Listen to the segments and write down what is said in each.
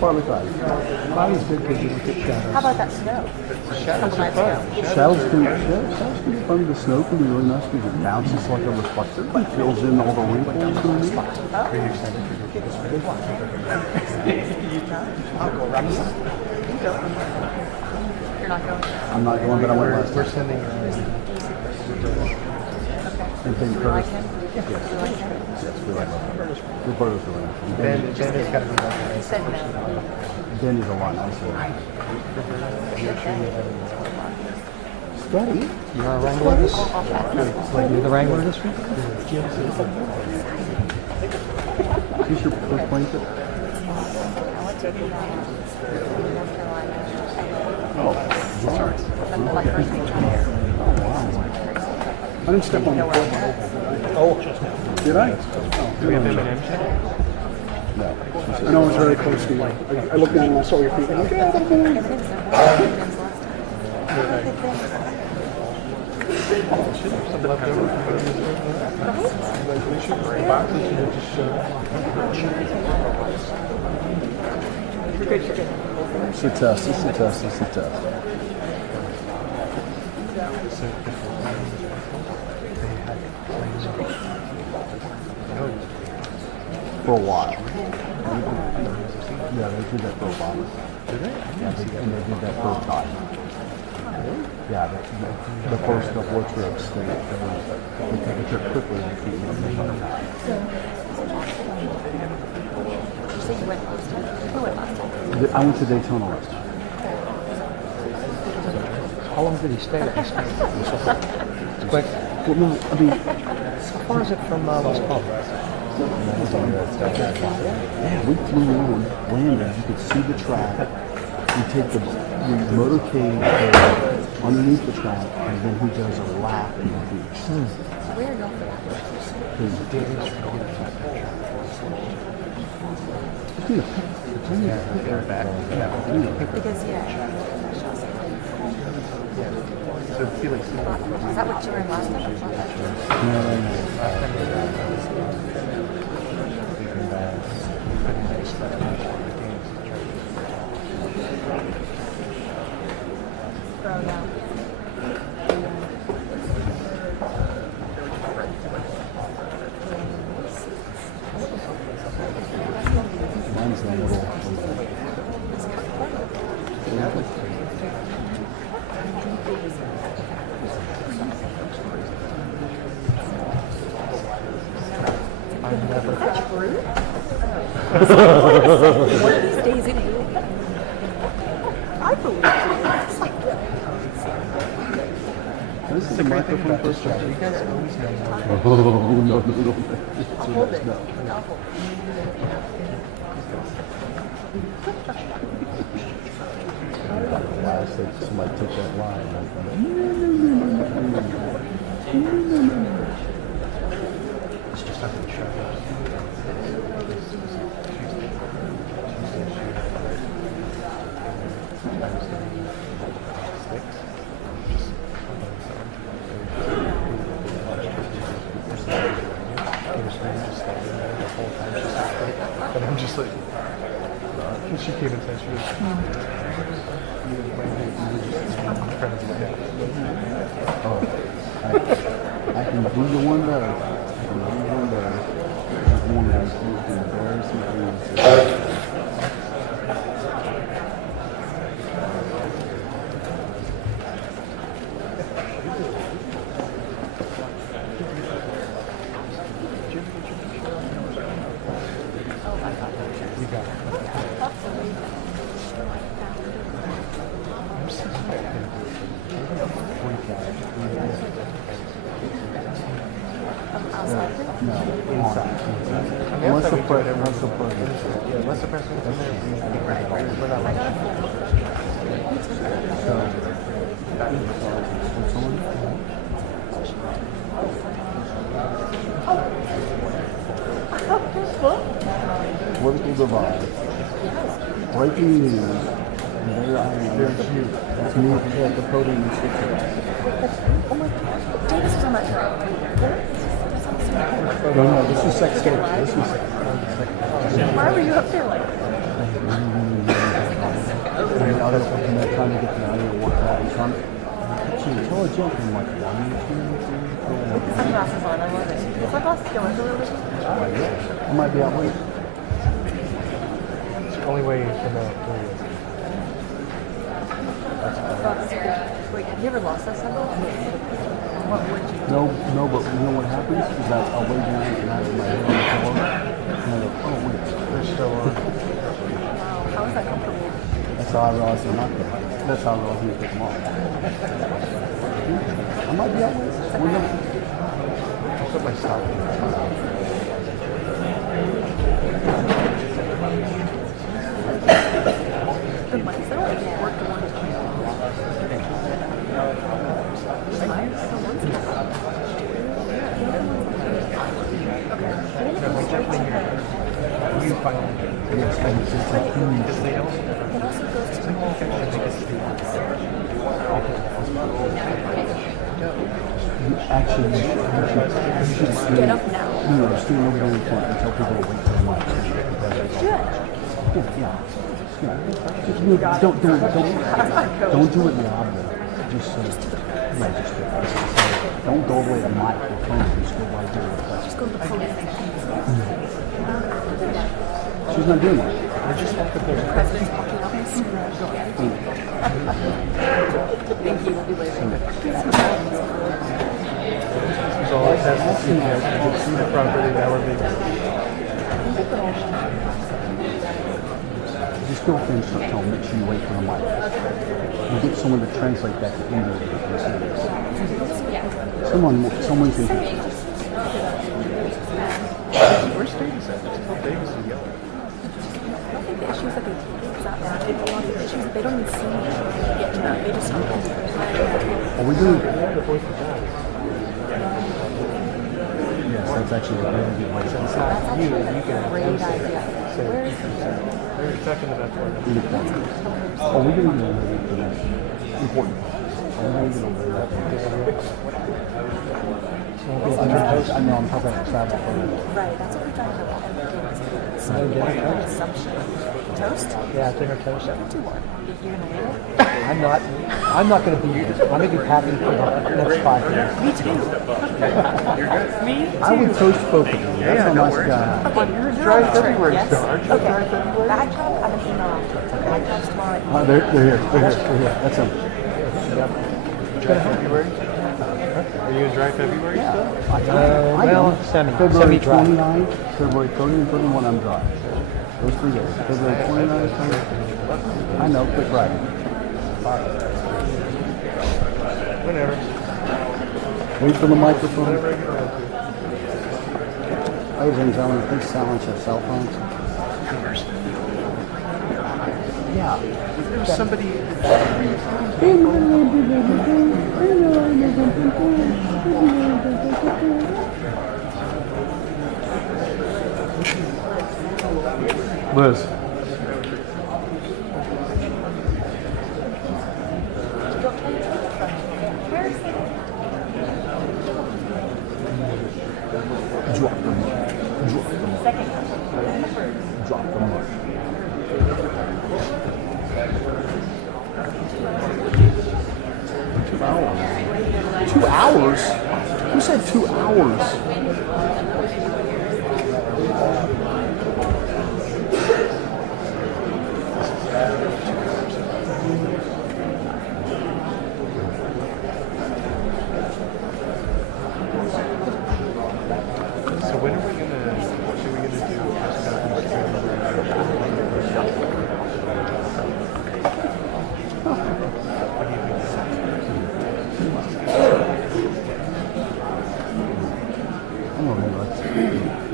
Partly five. Five is good because you don't get shadows. How about that snow? Shadows are fun. Shadows can be fun. The snow can be really nice because it bounces like a reflector, but fills in all the wrinkles. Oh. You're not going? I'm not going, but I went last We're time. sending. And then You like Curtis. him? Yes. You like him? Yes, we like him. Roberto's really nice. Ben has got to be He said no. Ben is a lot nicer. Steady. You're our wrangler this week? Like you're the wrangler this week? Who's your first plane trip? I went to North Carolina. Oh, sorry. My first week there. I didn't step on the foot. Oh, Did I? do we have M&M's? No. I know it's very close to you. I looked down and I saw your feet. I'm like, yeah, that's fine. Some leftover. Boxes and just It's a test. It's a test. It's a test. For a while. Yeah, they did that for Obama. Did they? Yeah, and they did that for Biden. Yeah, the first couple of trips, they take a trip quickly and keep them in the time. You said you went last time? Who went last time? I went to Daytona last time. How long did he stay? It's quick. Well, no, I mean, How far is it from Las Palmas? yeah, we flew in, landed, you could see the track. We take the motorcade underneath the track, and then he does a lap in the beach. So where are you going for that? Because, yeah. So Felix. Is that what you were in last time? Bro, no. Mine's a little. I'm never. One of these days it will be. I believe it. It's like, This is a The great thing microphone about this first job, you guys always know more. Oh, no. I'll hold it. No. I'll hold it. Last time somebody took that line. It's just not going to show. But I'm just like, she came and said she was. Oh, I can do the one better. I can do the one better. One that is embarrassing things. You got it. No, inside. Unless the president. Yeah, unless the president's in there, we're not like Political divide. Breaking news. There I am. There's you. That's me at the podium in Switzerland. Oh my God. Davis was on that train. That sounds so cool. No, this is sex tape. This is sex. Why were you up there like that? And they're trying to get the audio worked out. And so I'm actually tell a joke in like 1, 2, 3, 4. Sunglasses on, I love it. Sunglasses go into it. I might be out late. It's the only way you can know. Wait, have you ever lost that sunglasses? What would you do? No, but you know what happens is that I'll lay down and I have my head on the pillow. And I go, oh wait, They're still on. Wow, how is that comfortable? that's how I realized they're not there. That's how I realized I'm gonna take them off. I might be out late. We'll never- I'll put my stocking. The mics, they don't like work the one time. You find it. Yes, and it's like huge. Because they don't. It also goes to the wall. You actually, you should stand. Get up now. No, stand over there in front and tell people to wait for the mic. Yeah. Just don't do it loudly. Just say, yeah, just do it. Don't go away the microphone. Just go right there. Just go to the podium. She's not doing that. They just have to go. The president's walking out and see Thank you, we'll be waiting. He's always has to see that. You can see the property in elevator. Just go up there and start telling them, make sure you wait for the mic. You get someone to translate that to English. Someone can. Where's Davis at? Just tell Davis to yell. I don't think the issues that they take is that bad. I think a lot of the issues, they don't even see me get to that. They just don't. Are we doing? Yeah, the voice of God. Yes, that's actually a really good way to It's say not That's you. actually You can a great idea. say Where is They're checking the back door. it. Are we going to do that? Important. Are we going to do that? I know I'm talking about travel for right, that's what we're talking about. So an assumption. Toast? Yeah, dinner toast. Do one. You're gonna leave it? I'm not going to be. I'm going to be packing for the next 5 years. Me too. Me too. I would toast both of you. That's how nice a guy. Okay, you're dry on the trip, February yes? still, aren't you? Okay. Dry February? Bag drop, I have an email after. Bag drop's tomorrow at noon. They're here. They're here. That's them. Dry February? Are you in dry February still? Well, February semi-dry. 29, February 30 and 31, I'm dry. Those 3 days. February 29, 30. I know, quick ride. Whenever. Wait for the microphone. Whenever I get around to. Ladies and gentlemen, please silence your cell phones. Yeah. There's somebody. Liz. Drop the mic. Drop the mic. Second. Drop the mic. 2 hours. 2 hours? Who said 2 hours? So when are we gonna? What are we gonna do? Just I don't know.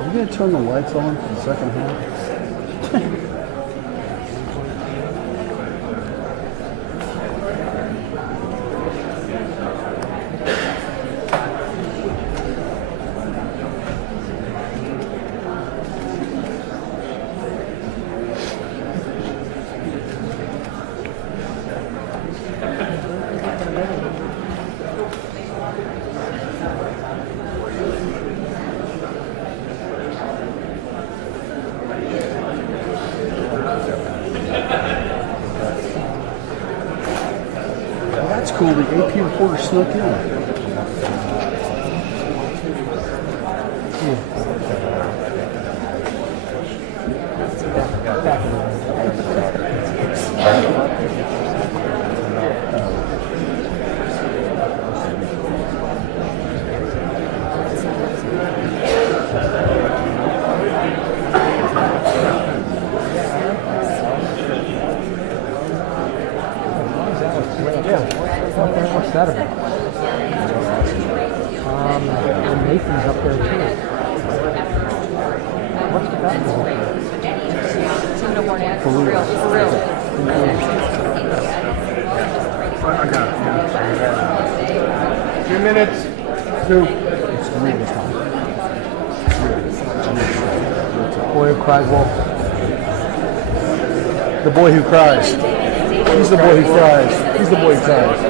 Are we going to turn the lights on for the second half? cool. The AP reporter snuck in. What's that about? And Nathan's up there too. What's the back? For real. I got it. Yeah. 2 minutes. It's 3 this time. Boy who cries wolf. The boy who cries. He's the boy who cries. He's the boy who cries.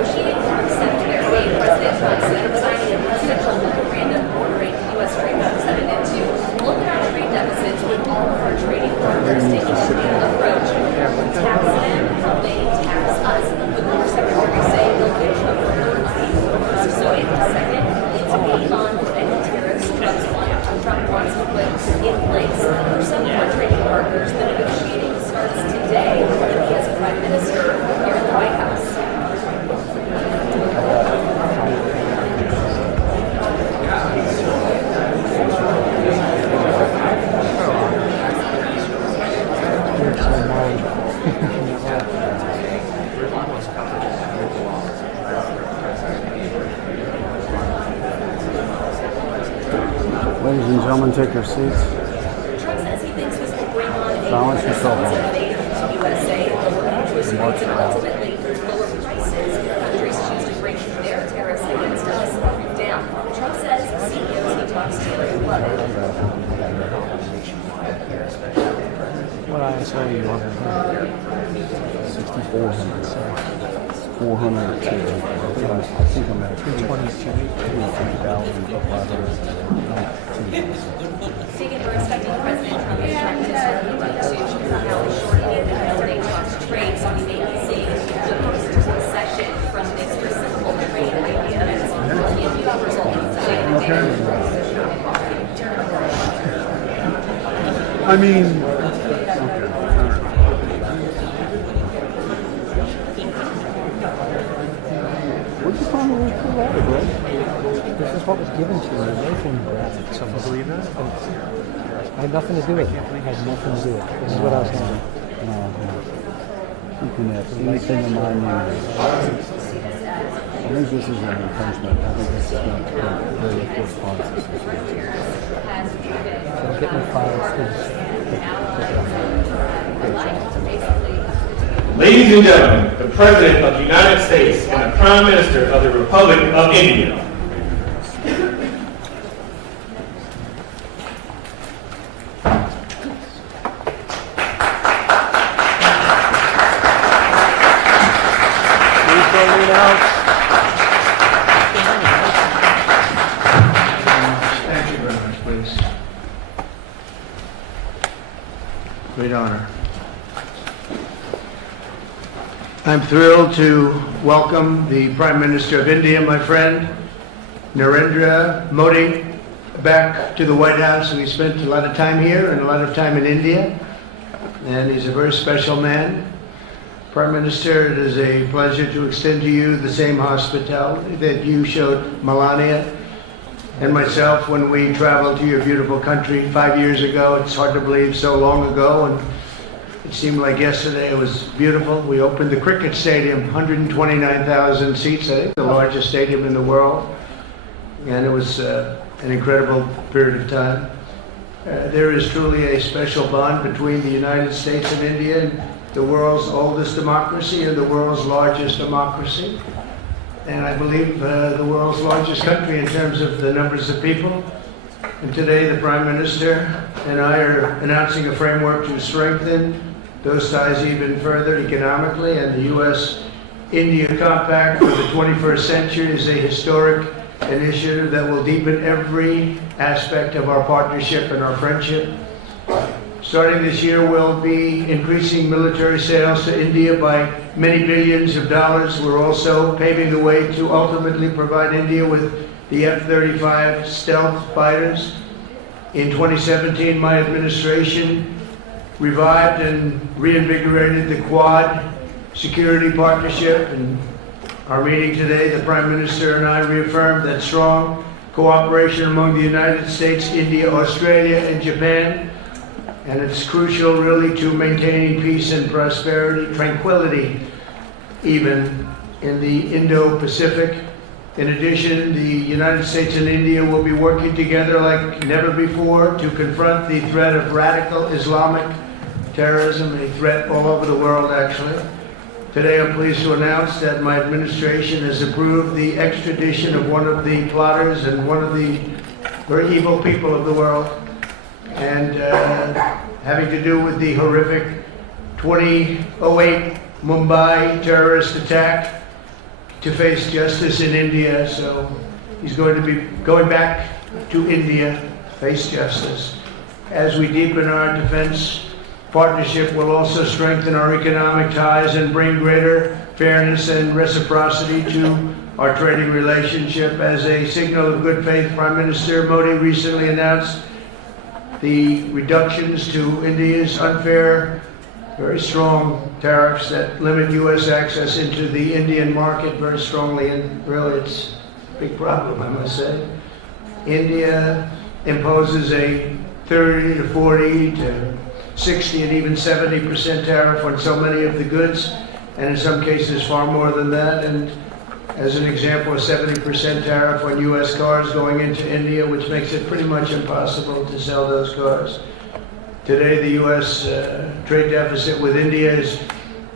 Ladies and gentlemen, take your seats. Trump says he thinks this will bring on Silence yourself. USA, lower interest rates, and ultimately lower prices. Countries choose to bring their tariffs against us down. Trump says CEOs he talks to are flooded. What I saw you on 6,400. 400 too. I think I'm at 2,500. Speaking, we're expecting President Trump to direct his to how shortening the holiday talks trade, so we may be seeing the first concession from this reciprocal trade idea. If you have results today. I mean, what'd you find a little cool out of, bro? This is what was given to me. Nathan grabbed it. Someone believe that? I had nothing to do with it. I had nothing to do with it. This is what I was having. You can have anything in my name. I think this is an encouragement. I think this is going to be very responsive. So get my files. Ladies and gentlemen, the President of the United States and the Prime Minister of the Republic of India. Thank you very much, please. Great honor. I'm thrilled to welcome the Prime Minister of India, my friend, Narendra Modi, back to the White House. We spent a lot of time here and a lot of time in India, and he's a very special man. Prime Minister, it is a pleasure to extend to you the same hospitality that you showed Melania and myself when we traveled to your beautiful country 5 years ago. It's hard to believe, so long ago, and it seemed like yesterday. It was beautiful. We opened the cricket stadium, 129,000 seats, I think the largest stadium in the world, and it was an incredible period of time. There is truly a special bond between the United States and India, the world's oldest democracy and the world's largest democracy, and I believe the world's largest country in terms of the numbers of people. And today the Prime Minister and I are announcing a framework to strengthen those ties even further economically, and the U.S.-India Compact for the 21st century is a historic initiative that will deepen every aspect of our partnership and our friendship. starting this year, we'll be increasing military sales to India by many billions of dollars. We're also paving the way to ultimately provide India with the F-35 stealth fighters. In 2017, my administration revived and reinvigorated the Quad security partnership. In our meeting today, the Prime Minister and I reaffirmed that strong cooperation among the United States, India, Australia, and Japan. And it's crucial, really, to maintaining peace and prosperity, tranquility, even in the Indo-Pacific. In addition, the United States and India will be working together like never before to confront the threat of radical Islamic terrorism, a threat all over the world, actually. Today, I'm pleased to announce that my administration has approved the extradition of one of the plotters and one of the very evil people of the world, and having to do with the horrific 2008 Mumbai terrorist attack, to face justice in India. So he's going to be going back to India, face justice. As we deepen our defense partnership, we'll also strengthen our economic ties and bring greater fairness and reciprocity to our trading relationship. As a signal of good faith, Prime Minister Modi recently announced the reductions to India's unfair, very strong tariffs that limit U.S. access into the Indian market very strongly, and really it's a big problem, I must say. India imposes a 30 to 40 to 60 and even 70% tariff on so many of the goods, and in some cases far more than that. And as an example, a 70% tariff on U.S. cars going into India, which makes it pretty much impossible to sell those cars. Today, the U.S. Trade deficit with India is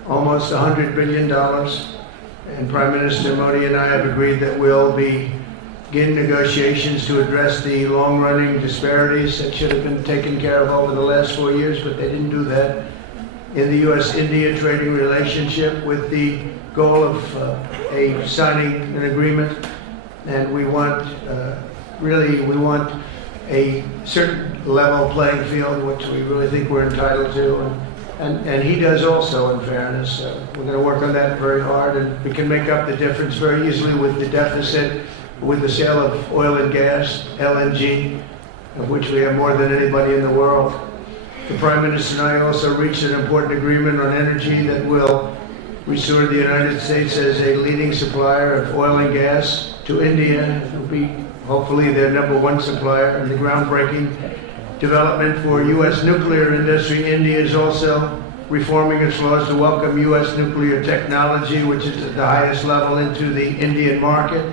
almost $100 billion, and Prime Minister Modi and I have agreed that we'll begin negotiations to address the long-running disparities that should have been taken care of over the last 4 years, but they didn't do that in the U.S.-India trading relationship, with the goal of signing an agreement. And we want, we want a certain level playing field, which we really think we're entitled to, and he does also, in fairness. We're going to work on that very hard, and we can make up the difference very easily with the deficit, with the sale of oil and gas, LNG, of which we have more than anybody in the world. The Prime Minister and I also reached an important agreement on energy that will restore the United States as a leading supplier of oil and gas to India. It will be hopefully their #1 supplier, and the groundbreaking development for U.S. nuclear industry. India is also reforming its laws to welcome U.S. nuclear technology, which is at the highest level, into the Indian market.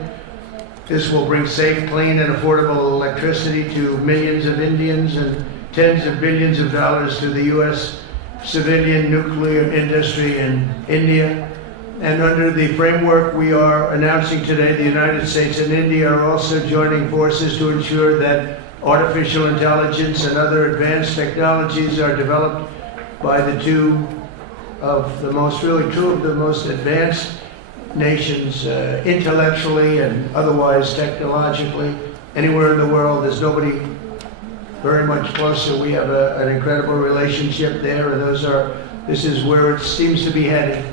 This will bring safe, clean, and affordable electricity to millions of Indians and tens of billions of dollars to the U.S. civilian nuclear industry in India. And under the framework we are announcing today, the United States and India are also joining forces to ensure that artificial intelligence and other advanced technologies are developed by the two of the most advanced nations, intellectually and otherwise technologically. Anywhere in the world, there's nobody very much closer. We have an incredible relationship there, and this is where it seems to be headed.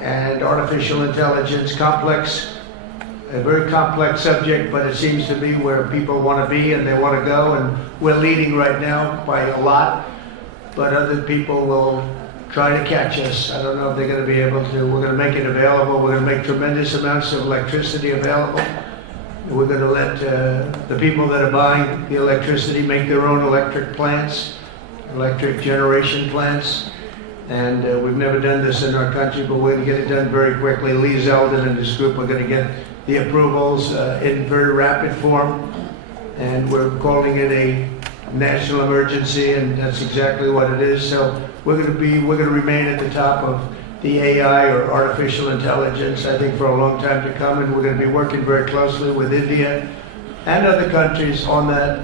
And artificial intelligence, a very complex subject, but it seems to be where people want to be and they want to go, and we're leading right now by a lot, but other people will try to catch us. I don't know if they're going to be able to. We're going to make it available. We're going to make tremendous amounts of electricity available. We're going to let the people that are buying the electricity make their own electric plants, electric generation plants. And we've never done this in our country, but we're going to get it done very quickly. Lee Zeldin and his group are going to get the approvals in very rapid form, and we're calling it a national emergency, and that's exactly what it is. So we're going to remain at the top of the AI, or artificial intelligence, I think, for a long time to come, and we're going to be working very closely with India and other countries on that.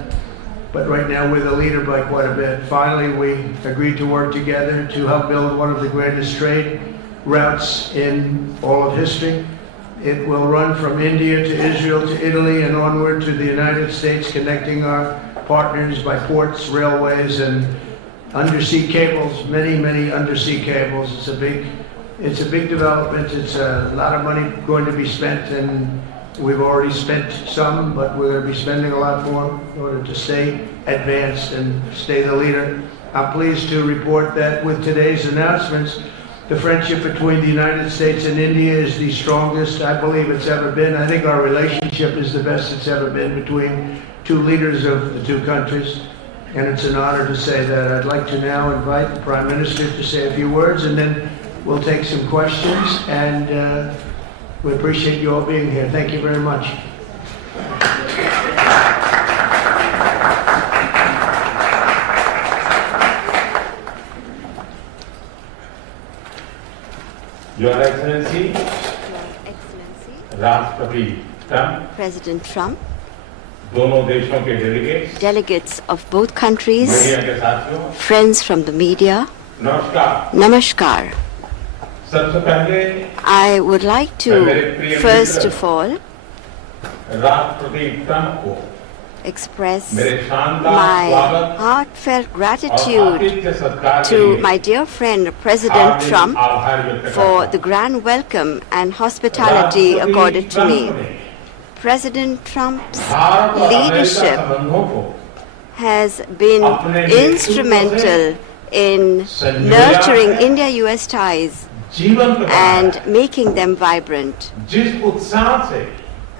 But right now, we're the leader by quite a bit. Finally, we agreed to work together to help build one of the greatest trade routes in all of history. It will run from India to Israel to Italy and onward to the United States, connecting our partners by ports, railways, and undersea cables, many undersea cables. It's a big development. It's a lot of money going to be spent, and we've already spent some, but we're going to be spending a lot more in order to stay advanced and stay the leader. I'm pleased to report that with today's announcements, the friendship between the United States and India is the strongest I believe it's ever been. I think our relationship is the best it's ever been between two leaders of the two countries. And it's an honor to say that. I'd like to now invite the Prime Minister to say a few words, and then we'll take some questions. And we appreciate you all being here. Thank you very much. Your Excellency, राष्ट्रपति Trump, President Trump, दोनों देशों के delegates, delegates of both countries, media के साथियों, friends from the media, नमस्कार। Namaskar. सबसे पहले I would like to first of all राष्ट्रपति ट्रम्प को express मेरे शानदार my स्वागत heartfelt और gratitude आतिथ्य सत्कार के to लिए my dear friend President Hardik Trump आभार व्यक्त करता for हूं। the grand welcome and hospitality राष्ट्रपति accorded to ट्रम्प me. ने President Trump's भारत और अमेरिका leadership संबंधों को has been अपने नेतृत्व instrumental in संजोया nurturing है, India-US ties जीवंत बनाया and है। making them vibrant. जिस उत्साह से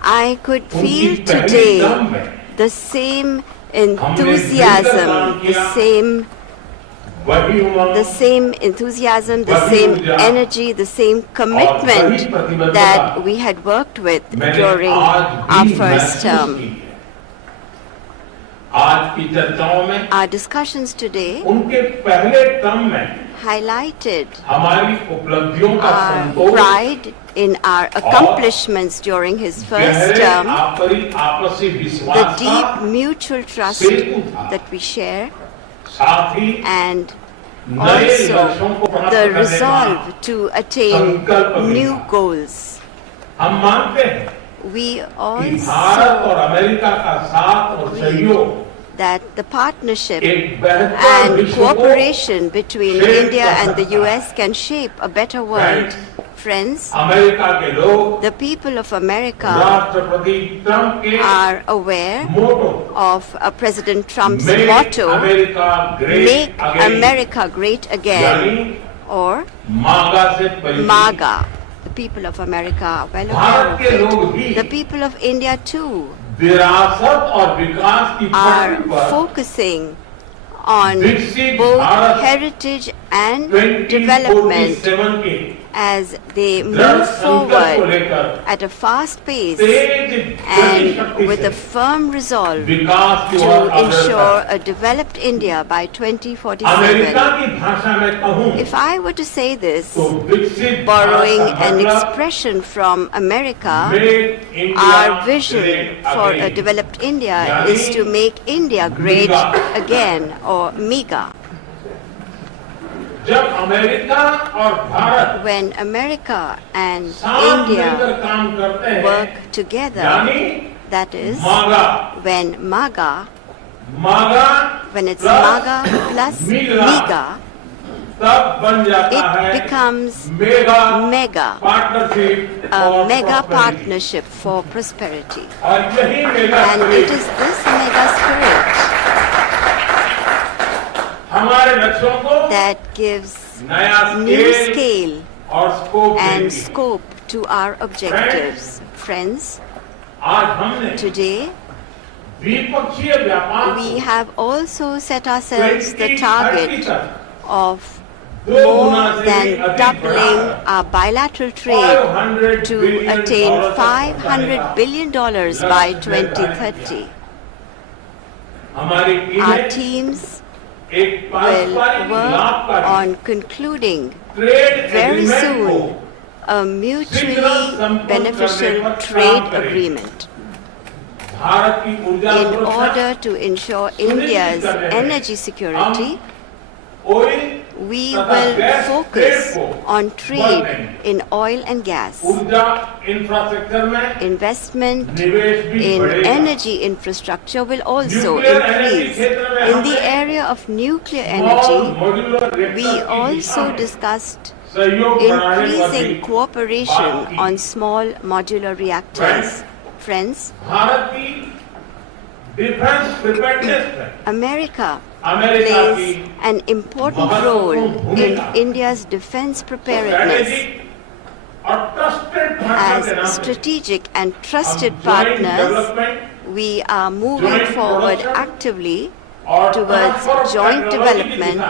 I could उनकी feel पहली today टर्म में the same enthusiasm, the same enthusiasm, the same energy, the same commitment that we had worked with during our first term. आज की चर्चाओं में Our discussions today उनके पहले टर्म में highlighted हमारी उपलब्धियों का our Santosh, pride in our accomplishments during his first गहरे term, आपसी the विश्वास का deep mutual trust सेतु था। that we share, साथ ही and नए लक्ष्यों को also प्राप्त the करने का resolve to attain संकल्प भी new था। goals. हम मानते हैं We कि भारत also और अमेरिका का साथ और सहयोग that the partnership एक बेहतर and विश्व को cooperation between shape India कर and the सकता है। US can shape a better world. Friends, America के लोग the people of America राष्ट्रपति ट्रम्प के are aware motto of President Trump's Make motto, America Great Make Again, America Great Again, यानी or मागा से परिचित। MAGA. The people of America are well Bharat के aware of लोग it. भी The people of India too विरासत और विकास की are पटरी पर focusing on विकसित both Bharat heritage and development 2047 के as they दृढ़ move संकल्प को forward लेकर at a fast pace तेज गति and शक्ति with a से firm resolve विकास की to ओर अग्रसर ensure a developed India by America 2047. की भाषा में कहूँ If I were to say this, तो विकसित borrowing भारत का an मतलब expression from America, Make India our vision Great for a Again. developed India is to make India great again, or MEGA. जब America और भारत When America and साथ मिलकर India काम करते हैं work together, यानी that is, मागा when MAGA, when it's plus MAGA plus MEGA, तब बन जाता है it becomes mega MEGA, partnership a mega partnership for prosperity. और यही mega And it is this mega spirit हमारे लक्ष्यों को that gives नया new scale और स्कोप and देती है। scope to our objectives. Friends, आज हमने today द्विपक्षीय व्यापार we have also set ourselves the 2030 target तक of दो गुना more से than भी अधिक doubling बढ़ाकर our bilateral trade $500 to billion attain तक $500 billion by 2030. हमारी Our टीमें teams एक will पारस्परिक work लाभकारी on concluding trade very agreement soon को a mutually beneficial trade agreement Bharat की ऊर्जा in सुरक्षा, order to ensure India's energy security. oil we will focus on trade in oil and gas, investment in energy infrastructure will also increase. In the area of nuclear energy, we also discussed increasing cooperation on small modular reactors. Friends, America plays an important role in India's defense preparedness. As strategic and trusted partners, we are moving forward actively towards joint development,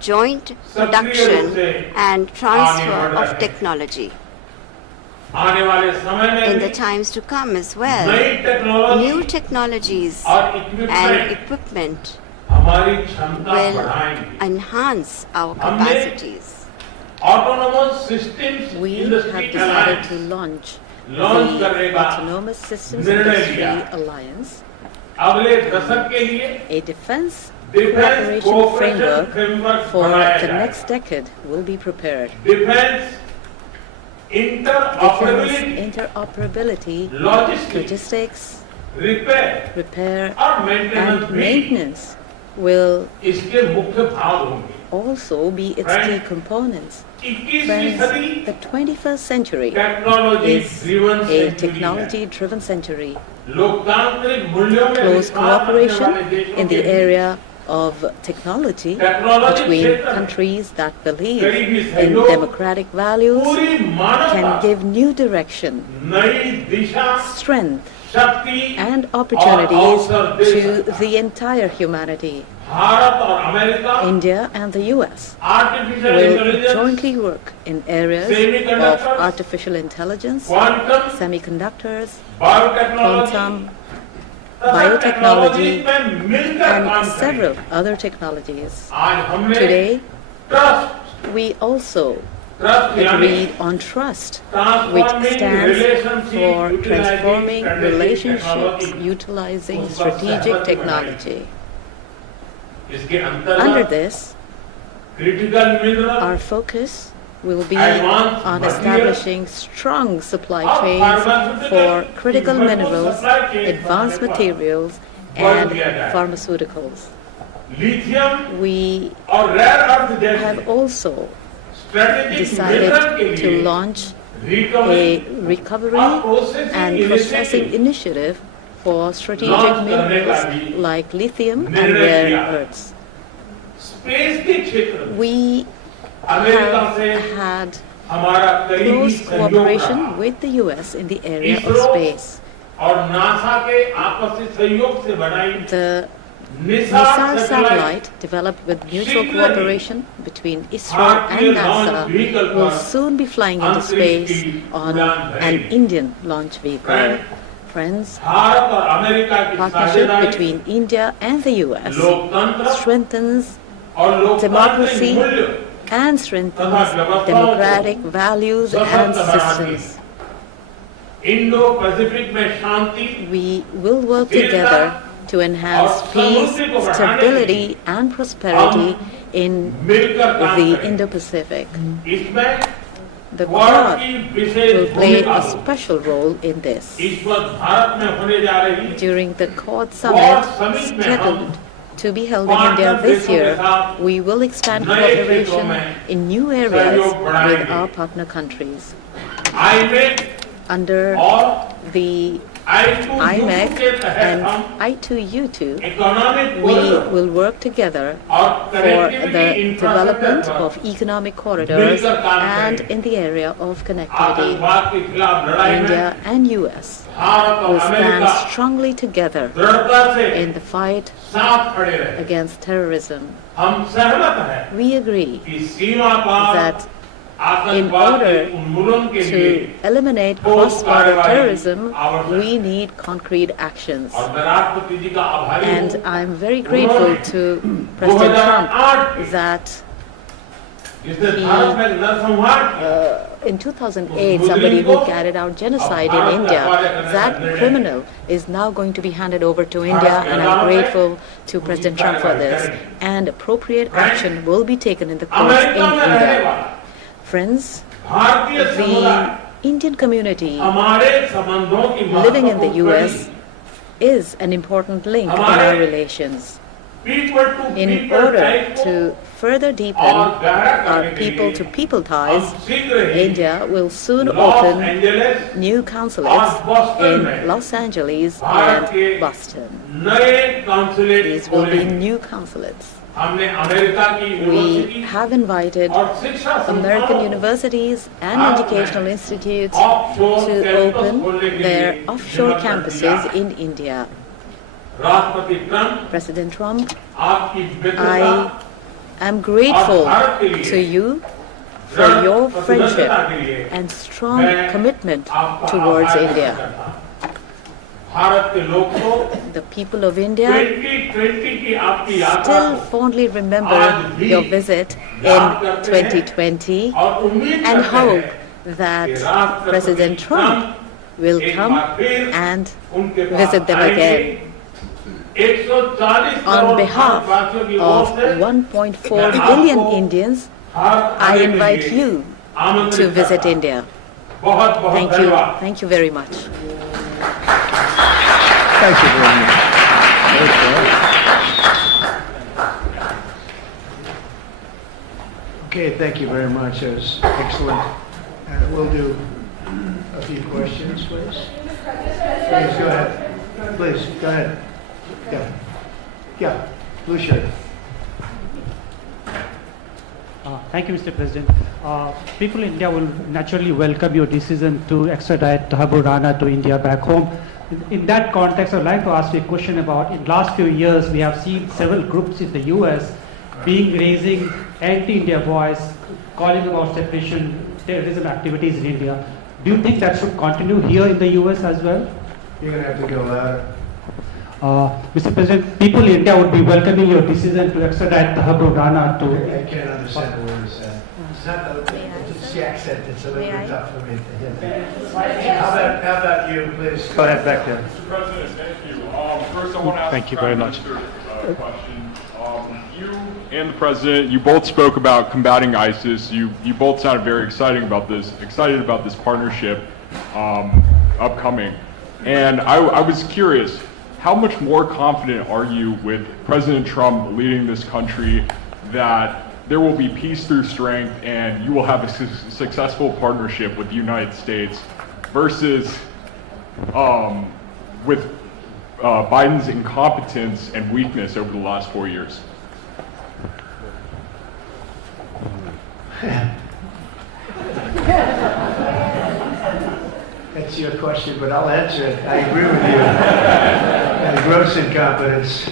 joint production, and transfer of technology. In the times to come as well, new technologies and equipment will enhance our capacities. We have decided to launch the Autonomous Systems Industry Alliance, a defense cooperation framework for the next decade will be prepared. Defense interoperability, logistics, repair and maintenance will also be its key components. Friends, the 21st century is a technology-driven century. Close cooperation in the area of technology between countries that believe in democratic values can give new direction, strength, and opportunities to the entire humanity. India and the US will jointly work in areas of artificial intelligence, semiconductors, quantum, biotechnology, and several other technologies. Today, we also agreed on trust, which stands for transforming relationships utilizing strategic technology. Under this, our focus will be on establishing strong supply chains for critical minerals, advanced materials, and pharmaceuticals. We have also decided to launch a recovery and processing initiative for strategic minerals like lithium and rare earths. We have had close cooperation with the US in the area of space. The NISAR satellite, developed with mutual cooperation between ISRO and NASA, will soon be flying into space on an Indian launch vehicle. Friends, partnership between India and the US strengthens democracy and strengthens democratic values and systems. We will work together to enhance peace, stability, and prosperity in the Indo-Pacific. The Quad will play a special role in this. During the Quad Summit scheduled to be held in India this year, we will expand cooperation in new areas with our partner countries. Under the IMEC and I2U2, we will work together for the development of economic corridors and in the area of connectivity. India and US will stand strongly together in the fight against terrorism. We agree that in order to eliminate cross-border terrorism, we need concrete actions. And I'm very grateful to President Trump that In 2008, somebody who carried out genocide in India, that criminal is now going to be handed over to India, and I'm grateful to President Trump for this. And appropriate action will be taken in the courts in India. Friends, the Indian community living in the US is an important link in our relations. In order to further deepen our people-to-people ties, India will soon open new consulates in Los Angeles and Boston. These will be new consulates. We have invited American universities and educational institutes to open their offshore campuses in India. President Trump, I am grateful to you for your friendship and strong commitment towards India. The people of India still fondly remember your visit in 2020 and hope that President Trump will come and visit them again. On behalf of 1.4 billion Indians, I invite you to visit India. Thank you. Thank you very much. Thank you very much. Okay, thank you very much. That was excellent. We'll do a few questions, please. Please, go ahead. Please, go ahead. Yeah, blue shirt. Thank you, Mr. President. People in India will naturally welcome your decision to extradite Thakur Rana to India back home. In that context, I'd like to ask you a question about, in the last few years, we have seen several groups in the US raising anti-India voice, calling about separation, terrorism activities in India. Do you think that should continue here in the US as well? You're going to have to go louder. Mr. President, people in India would be welcoming your decision to extradite Thakur Rana to... I can't understand the words. It's not the accent, it's a little bit tough for me to hear. How about you, please? Go ahead, back there. Mr. President, thank you. First, I want to ask Thank you very much. a question. You and the President, you both spoke about combating ISIS. You both sounded very excited about this partnership upcoming. And I was curious, how much more confident are you with President Trump leading this country that there will be peace through strength and you will have a successful partnership with the United States versus with Biden's incompetence and weakness over the last 4 years? That's your question, but I'll answer it. I agree with you. Gross incompetence.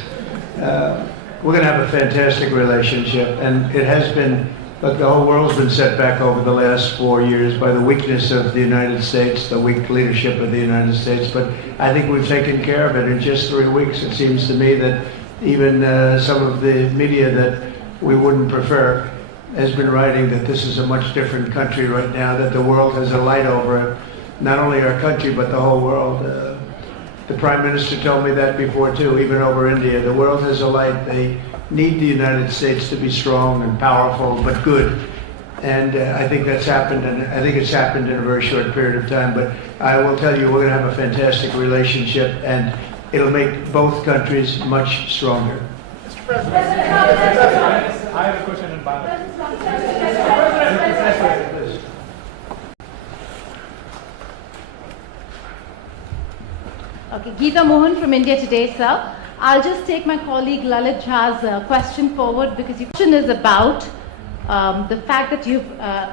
We're going to have a fantastic relationship, and it has been, look, the whole world's been set back over the last 4 years by the weakness of the United States, the weak leadership of the United States, but I think we've taken care of it in just 3 weeks. It seems to me that even some of the media that we wouldn't prefer has been writing that this is a much different country right now, that the world has a light over it. Not only our country, but the whole world. The Prime Minister told me that before too, even over India. The world has a light. They need the United States to be strong and powerful, but good. And I think that's happened, and I think it's happened in a very short period of time. But I will tell you, we're going to have a fantastic relationship, and it'll make both countries much stronger. Mr. President, I have a question in Bangladesh. Okay, Geeta Mohan from India Today, sir. I'll just take my colleague Lalit Jha's question forward because your question is about the fact that you've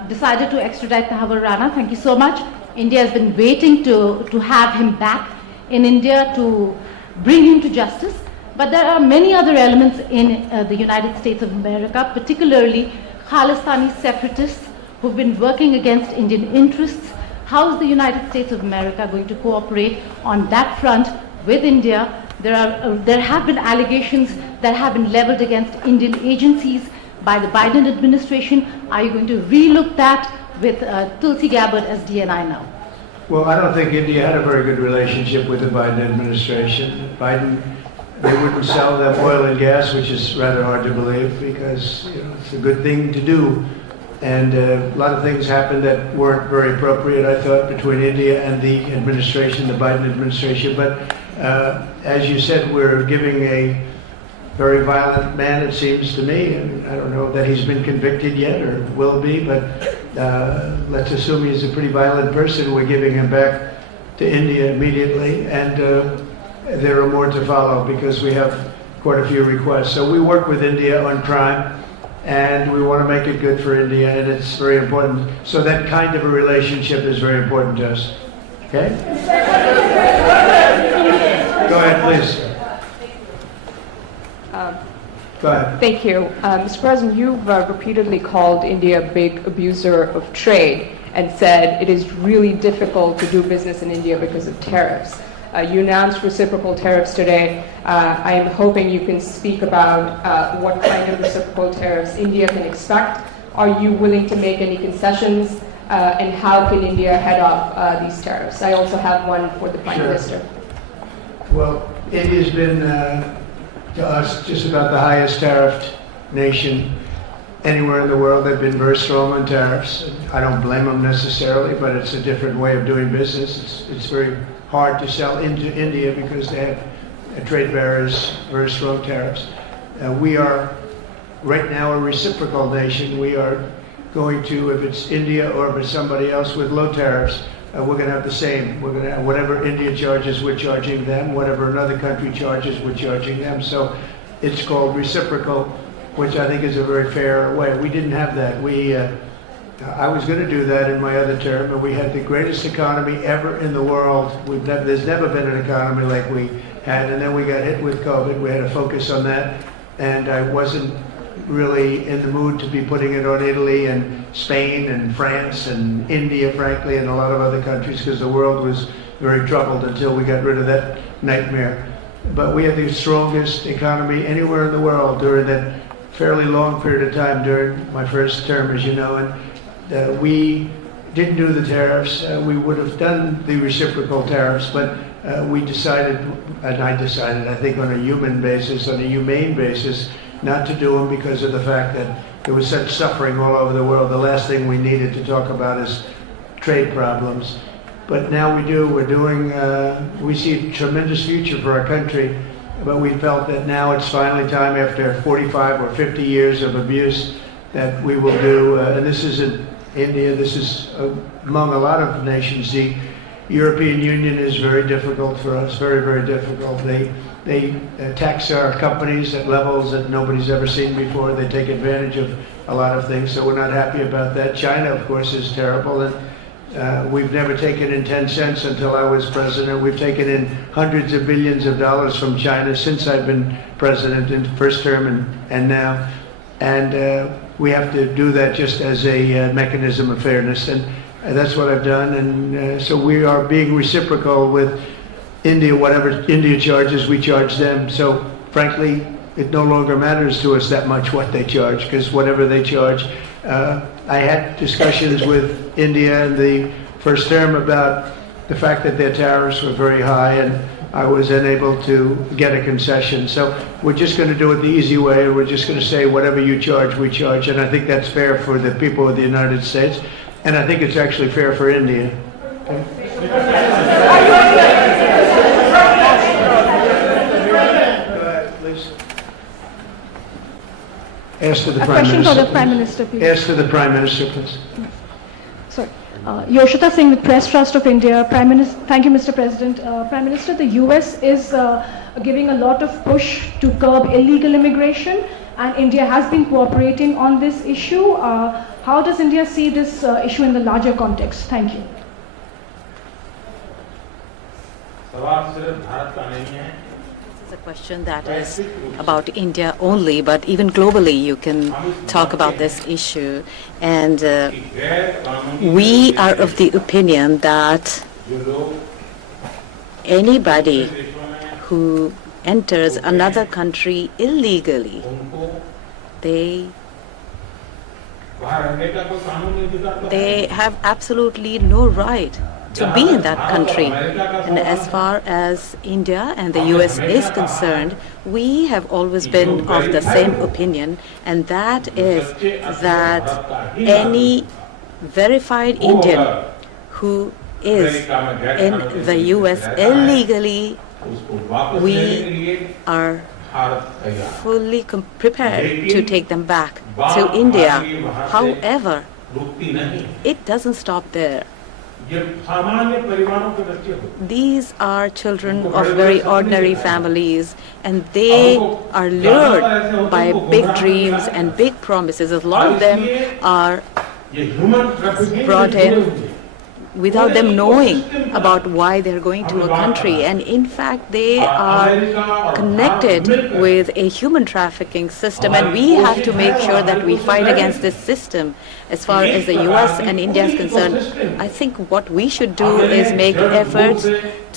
decided to extradite Thakur Rana. Thank you so much. India has been waiting to have him back in India to bring him to justice. But there are many other elements in the United States of America, particularly Khalistani separatists who've been working against Indian interests. How is the United States of America going to cooperate on that front with India? There have been allegations that have been leveled against Indian agencies by the Biden administration? Are you going to relook that with Tulsi Gabbard as DNI now? Well, I don't think India had a very good relationship with the Biden administration. They wouldn't sell them oil and gas, which is rather hard to believe because it's a good thing to do. And a lot of things happened that weren't very appropriate, I thought, between India and the administration, the Biden administration. But as you said, we're giving a very violent man, it seems to me. And I don't know that he's been convicted yet or will be, but let's assume he's a pretty violent person. We're giving him back to India immediately. And there are more to follow because we have quite a few requests. So we work with India on crime. And we want to make it good for India, and it's very important. So that kind of a relationship is very important to us. Okay? Go ahead, please. Go ahead. Thank you. Mr. President, you've repeatedly called India a big abuser of trade and said it is really difficult to do business in India because of tariffs. You announced reciprocal tariffs today. I am hoping you can speak about what kind of reciprocal tariffs India can expect. Are you willing to make any concessions? And how can India head off these tariffs? I also have one for the Prime Minister. Well, India's been, to us, just about the highest tariffed nation anywhere in the world. They've been very strong on tariffs. I don't blame them necessarily, but it's a different way of doing business. It's very hard to sell into India because they have trade barriers, very strong tariffs. We are right now a reciprocal nation. We are going to, if it's India or if it's somebody else with low tariffs, we're going to have the same. We're going to have whatever India charges, we're charging them. Whatever another country charges, we're charging them. So it's called reciprocal, which I think is a very fair way. We didn't have that. I was going to do that in my other term, and we had the greatest economy ever in the world. There's never been an economy like we had, and then we got hit with COVID. We had to focus on that, and I wasn't really in the mood to be putting it on Italy and Spain and France and India, frankly, and a lot of other countries, because the world was very troubled until we got rid of that nightmare. But we had the strongest economy anywhere in the world during that fairly long period of time during my first term, as you know, and we didn't do the tariffs. We would have done the reciprocal tariffs, but we decided, and I decided, I think on a human basis, on a humane basis, not to do them because of the fact that there was such suffering all over the world. The last thing we needed to talk about is trade problems. But now we do. We're doing, we see a tremendous future for our country, but we felt that now it's finally time, after 45 or 50 years of abuse, that we will do, and this isn't India, this is among a lot of nations. The European Union is very difficult for us, very, very difficult. They tax our companies at levels that nobody's ever seen before. They take advantage of a lot of things, so we're not happy about that. China, of course, is terrible, and we've never taken in 10 cents until I was president. We've taken in hundreds of billions of dollars from China since I've been president in the first term and now. And we have to do that just as a mechanism of fairness, and that's what I've done. And so we are being reciprocal with India. Whatever India charges, we charge them. So frankly, it no longer matters to us that much what they charge, because whatever they charge. I had discussions with India in the first term about the fact that their tariffs were very high, and I was unable to get a concession. So we're just going to do it the easy way, and we're just going to say whatever you charge, we charge. And I think that's fair for the people of the United States, and I think it's actually fair for India. Ask to the Prime Minister. A question for the Prime Minister, please. Ask to the Prime Minister, please. Sorry. Yoshita Singh with Press Trust of India. Prime Minister, thank you, Mr. President. Prime Minister, the US is giving a lot of push to curb illegal immigration, and India has been cooperating on this issue. How does India see this issue in the larger context? Thank you. This is a question that is about India only, but even globally you can talk about this issue. And we are of the opinion that anybody who enters another country illegally, they They have absolutely no right to be in that country. And as far as India and the US is concerned, we have always been of the same opinion, and that is that any verified Indian who is in the US illegally, we are fully prepared to take them back to India. However, it doesn't stop there. These are children of very ordinary families, and they are lured by big dreams and big promises. A lot of them are brought in without them knowing about why they're going to a country, and in fact they are connected with a human trafficking system, and we have to make sure that we fight against this system. As far as the US and India is concerned, I think what we should do is make efforts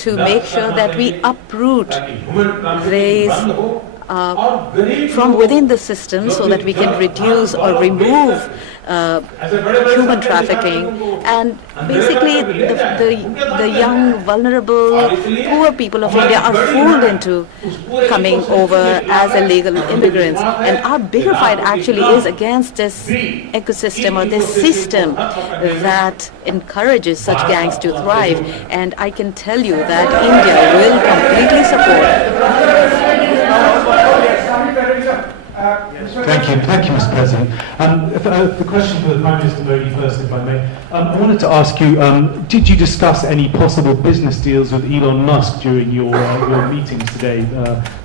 to make sure that we uproot these from within the system so that we can reduce or remove human trafficking, and basically the young, vulnerable, poor people of India are fooled into coming over as illegal immigrants. And our bigger fight actually is against this ecosystem or this system that encourages such gangs to thrive. And I can tell you that India will completely support. Thank you, Mr. President. The question for the Prime Minister Modi first, if I may. I wanted to ask you, did you discuss any possible business deals with Elon Musk during your meetings today,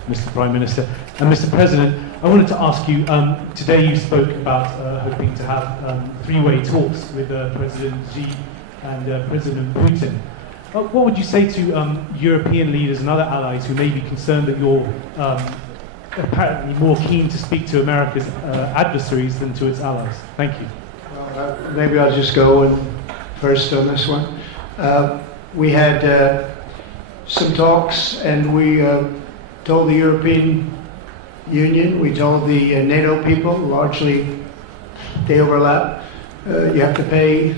Mr. Prime Minister? And Mr. President, I wanted to ask you, today you spoke about hoping to have three-way talks with President Xi and President Putin. What would you say to European leaders and other allies who may be concerned that you're apparently more keen to speak to America's adversaries than to its allies? Thank you. Maybe I'll just go first on this one. We had some talks, and we told the European Union, we told the NATO people, largely they overlap, you have to pay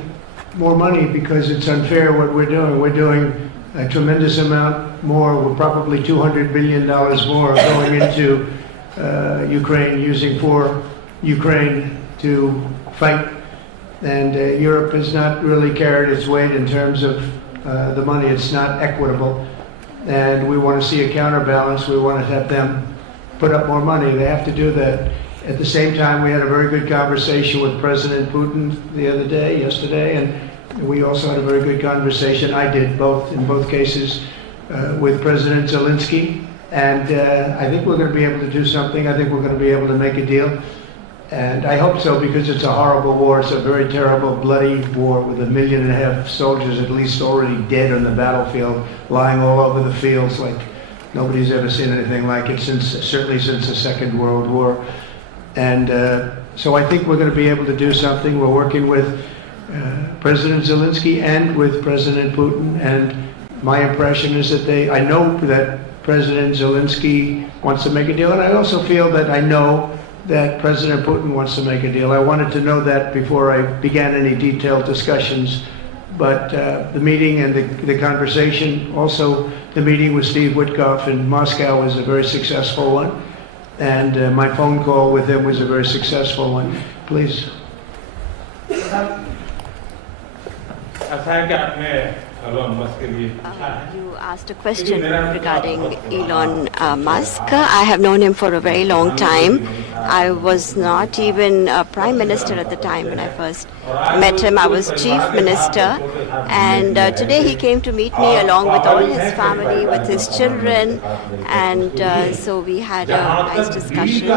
more money because it's unfair what we're doing. We're doing a tremendous amount more. We're probably $200 billion more going into Ukraine, using for Ukraine to fight. And Europe has not really carried its weight in terms of the money. It's not equitable. And we want to see a counterbalance. We want to have them put up more money. They have to do that. At the same time, we had a very good conversation with President Putin yesterday, and we also had a very good conversation. I did in both cases, with President Zelensky. And I think we're going to be able to do something. I think we're going to be able to make a deal. And I hope so, because it's a horrible war. It's a very terrible, bloody war with 1.5 million soldiers at least already dead on the battlefield, lying all over the fields like nobody's ever seen anything like it, certainly since the Second World War. And so I think we're going to be able to do something. We're working with President Zelensky and with President Putin. And my impression is that I know that President Zelensky wants to make a deal. And I also feel that I know that President Putin wants to make a deal. I wanted to know that before I began any detailed discussions. But the meeting and the conversation, also the meeting with Steve Witkoff in Moscow, was a very successful one. And my phone call with him was a very successful one. Please. You asked a question regarding Elon Musk. I have known him for a very long time. I was not even a prime minister at the time when I first met him. I was chief minister. And today he came to meet me along with all his family, with his children. And so we had a nice discussion.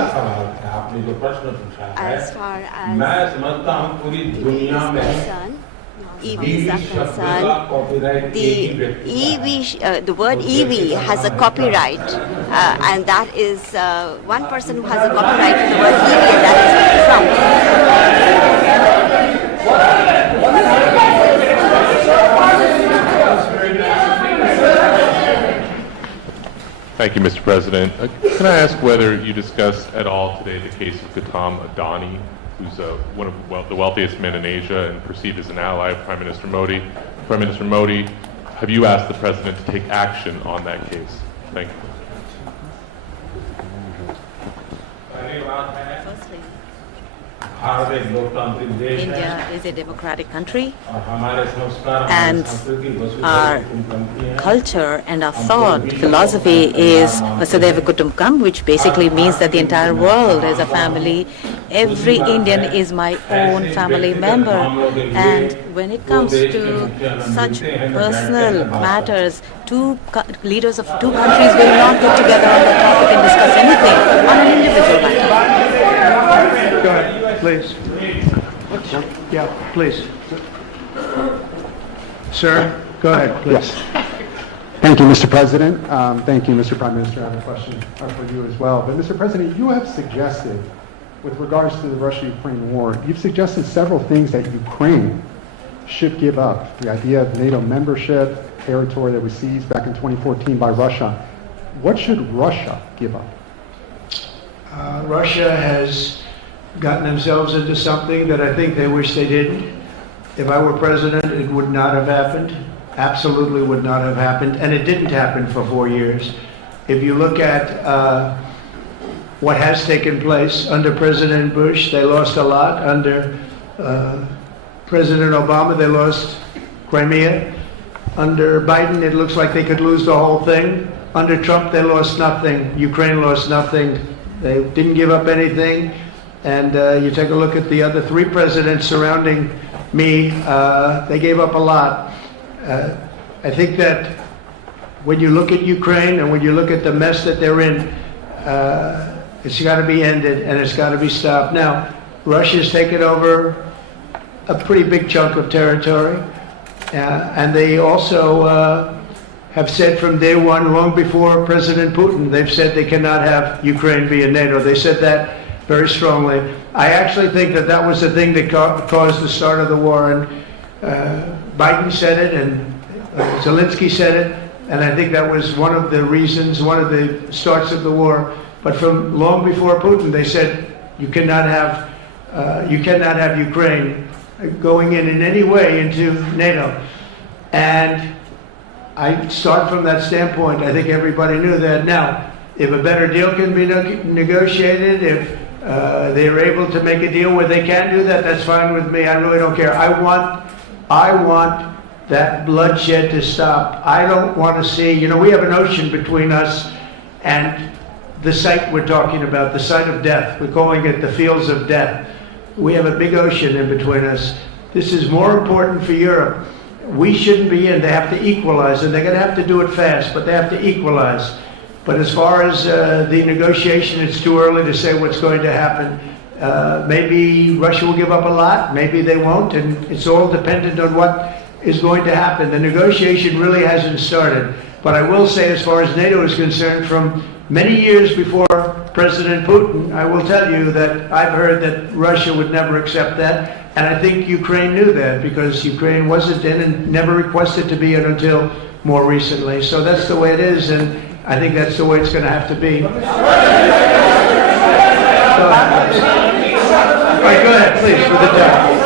As far as EVs are concerned, the word EV has a copyright, and that is one person who has a copyright to the word EV, and that is Trump. Thank you, Mr. President. Can I ask whether you discussed at all today the case of Gautam Adani who's one of the wealthiest men in Asia and perceived as an ally of Prime Minister Modi. Prime Minister Modi, have you asked the President to take action on that case? Thank you. India is a democratic country, and our culture and our thought philosophy is Vasudhaiva Kutumbakam, which basically means that the entire world is a family. Every Indian is my own family member, and when it comes to such personal matters, leaders of two countries will not get together on the topic and discuss anything on an individual matter. Go ahead, please. Yeah, please. Sir, go ahead, please. Thank you, Mr. President. Thank you, Mr. Prime Minister. I have a question for you as well. But, Mr. President, you have suggested, with regards to the Russia-Ukraine war, you've suggested several things that Ukraine should give up. The idea of NATO membership, territory that was seized back in 2014 by Russia. What should Russia give up? Russia has gotten themselves into something that I think they wish they didn't. If I were president, it would not have happened. Absolutely would not have happened. And it didn't happen for 4 years. If you look at what has taken place under President Bush, they lost a lot. Under President Obama, they lost Crimea. Under Biden, it looks like they could lose the whole thing. Under Trump, they lost nothing. Ukraine lost nothing. They didn't give up anything. And you take a look at the other three presidents surrounding me, they gave up a lot. I think that when you look at Ukraine and when you look at the mess that they're in, it's got to be ended and it's got to be stopped. Now, Russia's taken over a pretty big chunk of territory, and they also have said from day one, long before President Putin, they've said they cannot have Ukraine be in NATO. They said that very strongly. I actually think that that was the thing that caused the start of the war, and Biden said it, and Zelensky said it, and I think that was one of the reasons, one of the starts of the war. But from long before Putin, they said you cannot have Ukraine going in any way into NATO. And I start from that standpoint. I think everybody knew that. Now, if a better deal can be negotiated, if they're able to make a deal where they can do that, that's fine with me. I really don't care. I want that bloodshed to stop. I don't want to see, we have an ocean between us and the site we're talking about, the site of death. We're calling it the fields of death. We have a big ocean in between us. This is more important for Europe. We shouldn't be in. They have to equalize, and they're going to have to do it fast, but they have to equalize. But as far as the negotiation, it's too early to say what's going to happen. Maybe Russia will give up a lot, maybe they won't, and it's all dependent on what is going to happen. The negotiation really hasn't started. But I will say, as far as NATO is concerned, from many years before President Putin, I will tell you that I've heard that Russia would never accept that. And I think Ukraine knew that, because Ukraine wasn't in and never requested to be in until more recently. So that's the way it is, and I think that's the way it's going to have to be. All right, go ahead, please, with the time.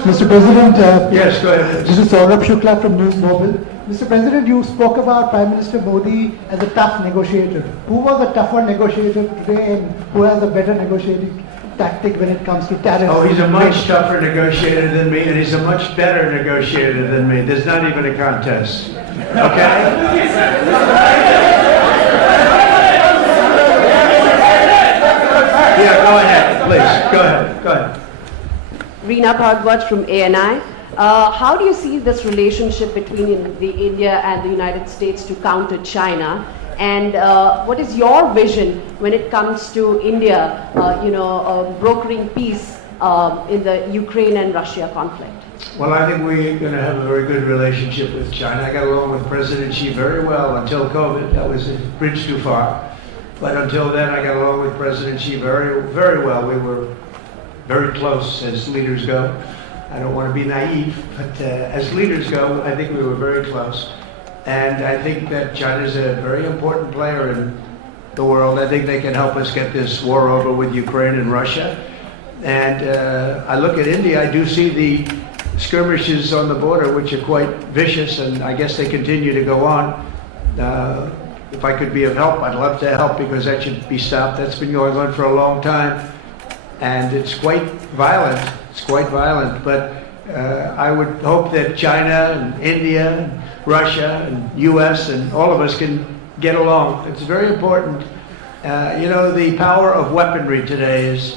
Mr. President, yes, go ahead. This is Saurabh Shukla from News Mobile. Mr. President, you spoke about Prime Minister Modi as a tough negotiator. Who was a tougher negotiator today, and who has a better negotiating tactic when it comes to tariffs? Oh, he's a much tougher negotiator than me, and he's a much better negotiator than me. There's not even a contest. Okay? Yeah, go ahead, please. Go ahead. Reena Bhagwat from ANI. How do you see this relationship between the India and the United States to counter China? And what is your vision when it comes to India, brokering peace in the Ukraine and Russia conflict? Well, I think we're going to have a very good relationship with China. I got along with President Xi very well until COVID. That was a bridge too far. But until then, I got along with President Xi very, very well. We were very close as leaders go. I don't want to be naive, but as leaders go, I think we were very close. And I think that China is a very important player in the world. I think they can help us get this war over with Ukraine and Russia. And I look at India, I do see the skirmishes on the border, which are quite vicious, and I guess they continue to go on. If I could be of help, I'd love to help, because that should be stopped. That's been going on for a long time, and it's quite violent. It's quite violent, but I would hope that China and India and Russia and US and all of us can get along. It's very important. The power of weaponry today is,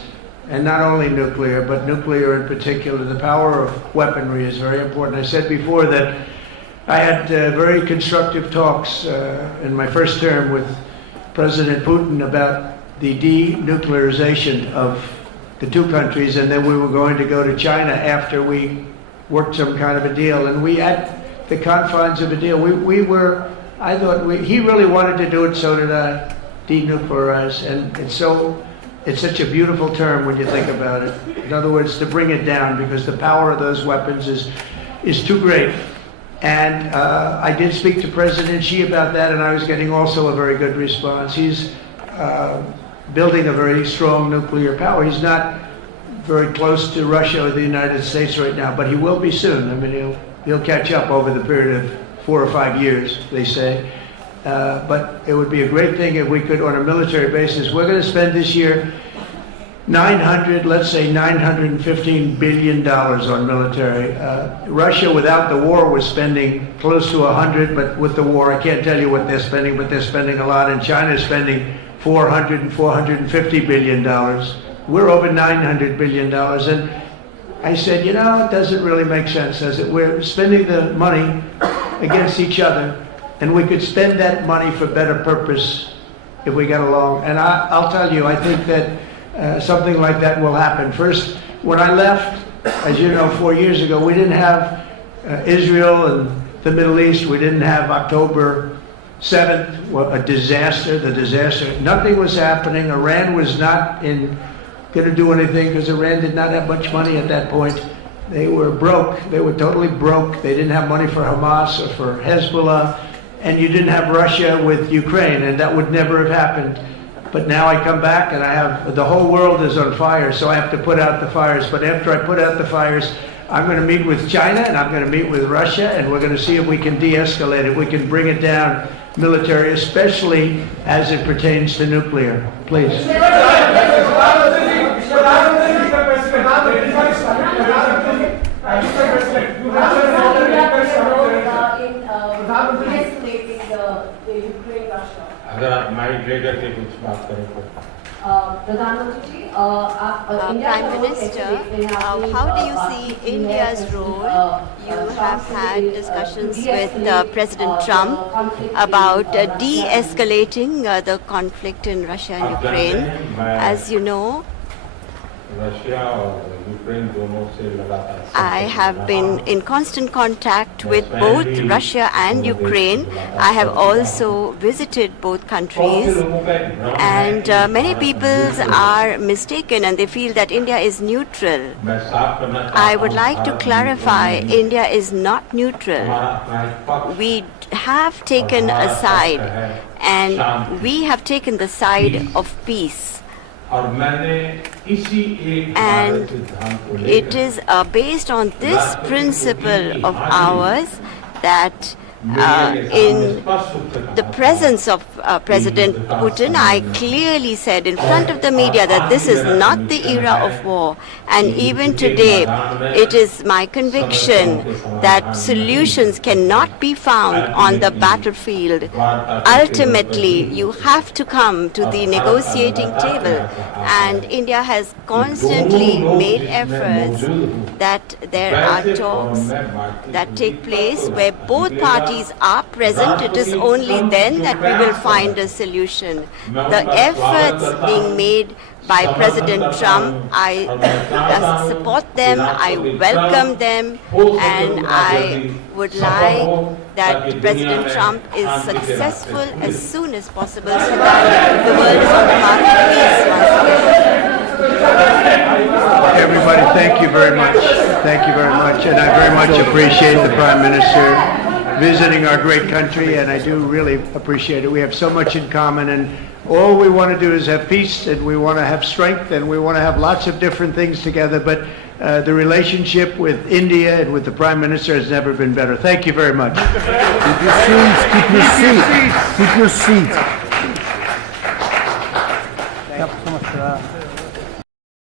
and not only nuclear, but nuclear in particular, the power of weaponry is very important. I said before that I had very constructive talks in my first term with President Putin about the denuclearization of the two countries, and then we were going to go to China after we worked some kind of a deal. And we at the confines of a deal. I thought he really wanted to do it, so did I, denuclearize. And it's such a beautiful term when you think about it. In other words, to bring it down, because the power of those weapons is too great. And I did speak to President Xi about that, and I was getting also a very good response. He's building a very strong nuclear power. He's not very close to Russia or the United States right now, but he will be soon. I mean, he'll catch up over the period of 4 or 5 years, they say. But it would be a great thing if we could, on a military basis. We're going to spend this year $915 billion on military. Russia, without the war, was spending close to 100, but with the war, I can't tell you what they're spending, but they're spending a lot. And China's spending $400 and $450 billion. We're over $900 billion. And I said, it doesn't really make sense, does it? We're spending the money against each other, and we could spend that money for better purpose if we got along. And I'll tell you, I think that something like that will happen. First, when I left, as you know, 4 years ago, we didn't have Israel and the Middle East. We didn't have October 7th, a disaster, the disaster. Nothing was happening. Iran was not going to do anything, because Iran did not have much money at that point. They were broke. They were totally broke. They didn't have money for Hamas or for Hezbollah. And you didn't have Russia with Ukraine, and that would never have happened. But now I come back and the whole world is on fire, so I have to put out the fires. But after I put out the fires, I'm going to meet with China and I'm going to meet with Russia, and we're going to see if we can de-escalate it. We can bring it down military, especially as it pertains to nuclear. Please. Prime Minister, how do you see India's role? You have had discussions with President Trump about de-escalating the conflict in Russia and Ukraine. As you know, I have been in constant contact with both Russia and Ukraine. I have also visited both countries, and many people are mistaken and they feel that India is neutral. I would like to clarify, India is not neutral. We have taken a side, and we have taken the side of peace. And it is based on this principle of ours that in the presence of President Putin, I clearly said in front of the media that this is not the era of war. And even today, it is my conviction that solutions cannot be found on the battlefield. Ultimately, you have to come to the negotiating table. And India has constantly made efforts that there are talks that take place where both parties are present. It is only then that we will find a solution. The efforts being made by President Trump, I support them, I welcome them, and I would like that President Trump is successful as soon as possible so that the world is on the path of peace once again. Everybody, thank you very much. Thank you very much. And I very much appreciate the Prime Minister visiting our great country, and I do really appreciate it. We have so much in common, and All we want to do is have peace, and we want to have strength, and we want to have lots of different things together. But the relationship with India and with the Prime Minister has never been better. Thank you very much. Keep your seats. Keep your seats. Keep your seats.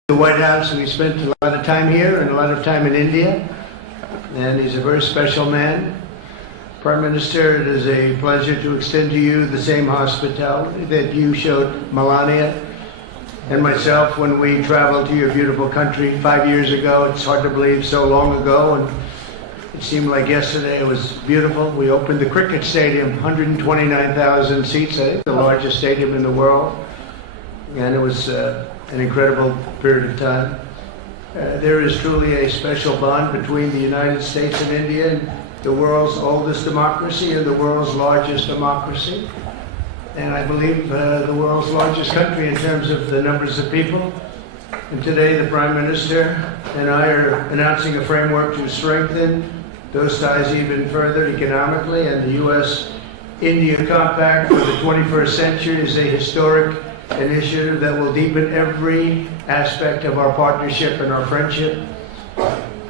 The White House, and we spent a lot of time here and a lot of time in India, and he's a very special man. Prime Minister, it is a pleasure to extend to you the same hospitality that you showed Melania and myself when we traveled to your beautiful country 5 years ago. It's hard to believe, so long ago, and it seemed like yesterday. It was beautiful. We opened the cricket stadium, 129,000 seats, I think the largest stadium in the world, and it was an incredible period of time. There is truly a special bond between the United States and India, the world's oldest democracy and the world's largest democracy. And I believe the world's largest country in terms of the numbers of people. And today the Prime Minister and I are announcing a framework to strengthen those ties even further economically. And the U.S.-India Compact for the 21st century is a historic initiative that will deepen every aspect of our partnership and our friendship.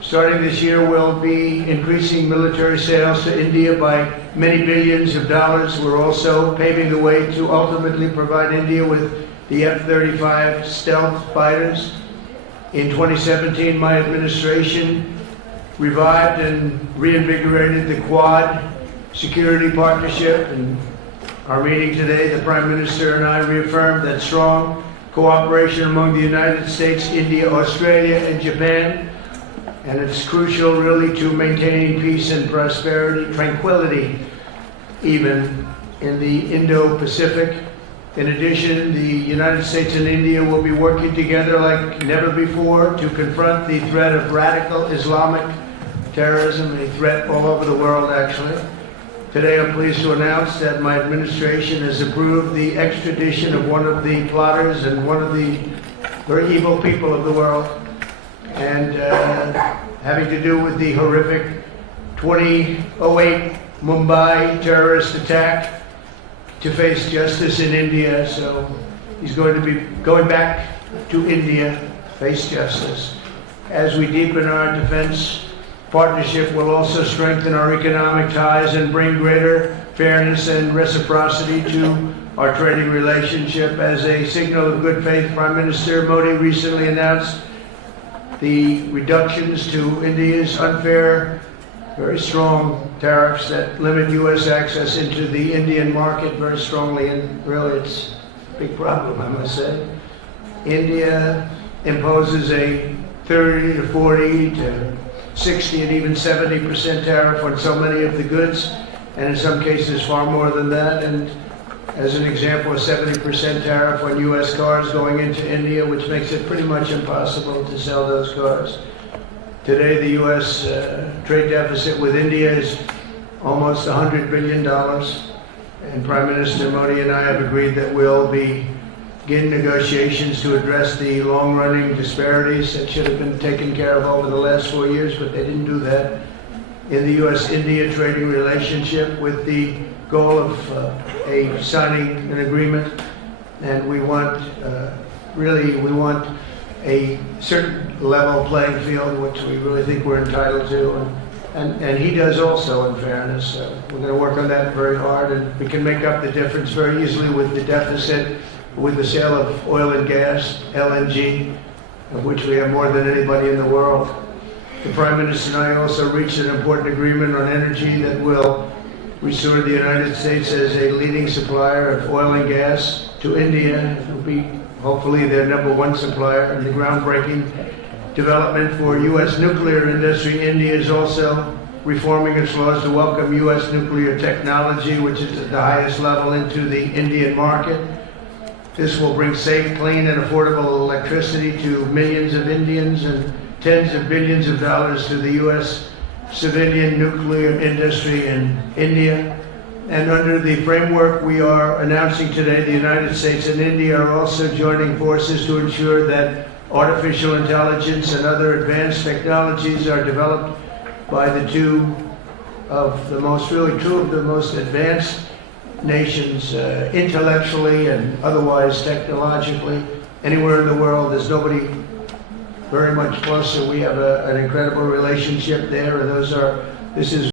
Starting this year, we'll be increasing military sales to India by many billions of dollars. We're also paving the way to ultimately provide India with the F-35 stealth fighters. In 2017, my administration revived and reinvigorated the Quad security partnership. And our meeting today, the Prime Minister and I reaffirmed that strong cooperation among the United States, India, Australia, and Japan. And it's crucial, really, to maintaining peace and prosperity, tranquility, even in the Indo-Pacific. In addition, the United States and India will be working together like never before to confront the threat of radical Islamic terrorism, a threat all over the world, actually. Today, I'm pleased to announce that my administration has approved the extradition of one of the plotters and one of the very evil people of the world, and having to do with the horrific 2008 Mumbai terrorist attack, to face justice in India. So he's going to be going back to India, face justice. As we deepen our defense partnership, will also strengthen our economic ties and bring greater fairness and reciprocity to our trading relationship. As a signal of good faith, Prime Minister Modi recently announced the reductions to India's unfair, very strong tariffs that limit U.S. access into the Indian market very strongly, and really it's a big problem, I must say. India imposes a 30 to 40 to 60 and even 70% tariff on so many of the goods, and in some cases far more than that. And as an example, a 70% tariff on U.S. cars going into India, which makes it pretty much impossible to sell those cars. Today, the U.S. Trade deficit with India is almost $100 billion, and Prime Minister Modi and I have agreed that we'll begin negotiations to address the long-running disparities that should have been taken care of over the last 4 years, but they didn't do that in the U.S.-India trading relationship, with the goal of signing an agreement. And we want, we want a certain level playing field, which we really think we're entitled to. And he does also, in fairness. We're going to work on that very hard, and we can make up the difference very easily with the deficit, with the sale of oil and gas, LNG, of which we have more than anybody in the world. The Prime Minister and I also reached an important agreement on energy that will restore the United States as a leading supplier of oil and gas to India. It will be hopefully their #1 supplier, and the groundbreaking development for U.S. nuclear industry. India is also reforming its laws to welcome U.S. nuclear technology, which is at the highest level, into the Indian market. This will bring safe, clean, and affordable electricity to millions of Indians and tens of billions of dollars to the U.S. civilian nuclear industry in India. And under the framework we are announcing today, the United States and India are also joining forces to ensure that artificial intelligence and other advanced technologies are developed by two of the most advanced nations intellectually and otherwise technologically. Anywhere in the world, there's nobody very much closer. We have an incredible relationship there, and this is